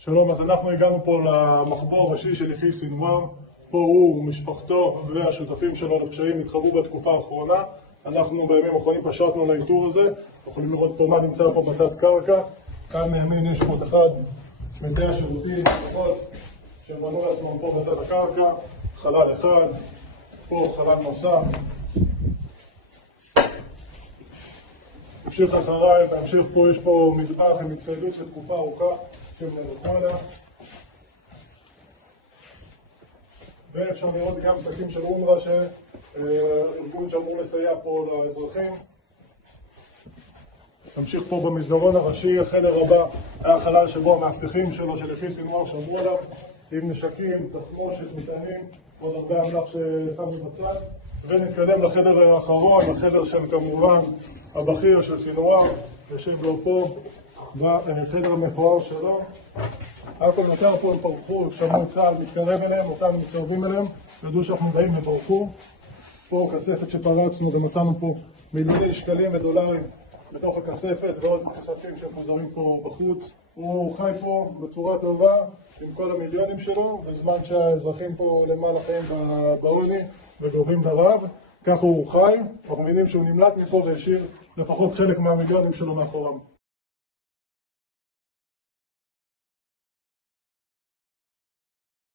שלום, אז אנחנו הגענו פה למחבוא הראשי של יחיא סנוואר. פה הוא, משפחתו והשותפים שלו לפשעים התחרו בתקופה האחרונה. אנחנו בימים האחרונים פשטנו לאיתור הזה. יכולים לראות פה מה נמצא פה בתת קרקע. כאן מימין יש פה את אחד מדי השירותים, שבנו לעצמם פה בתת הקרקע. חלל אחד, פה חלל נוסף. המשיך אחריי, והמשיך פה, יש פה מטבח עם הצטיידות לתקופה ארוכה של מלוכמנה. ואפשר לראות גם שקים של אונר"א, שארגון שאמור לסייע פה לאזרחים. נמשיך פה במסדרון הראשי, החדר הבא היה חלל שבו המאבטחים שלו של יחיא סנוואר שמרו עליו, עם נשקים, תחמושת, מטענים, עוד הרבה אמל"ח ששמנו בצד. ונתקדם לחדר האחרון, החדר של כמובן הבכיר של סנוואר, יושב לו פה בחדר המכוער שלו. הכל יותר פה הם פרחו, שמעו צה"ל מתקרב אליהם, אותנו מתקרבים אליהם, ידעו שאנחנו באים וברחו. פה כספת שפרצנו ומצאנו פה מיליוני שקלים ודולרים בתוך הכספת, ועוד כספים שמפוזרים פה בחוץ. הוא חי פה בצורה טובה עם כל המיליונים שלו, בזמן שהאזרחים פה למעלה חיים בעוני וגובים ברעב. ככה הוא חי, אנחנו מבינים שהוא נמלט מפה והשאיר לפחות חלק מהמיליונים שלו מאחוריו.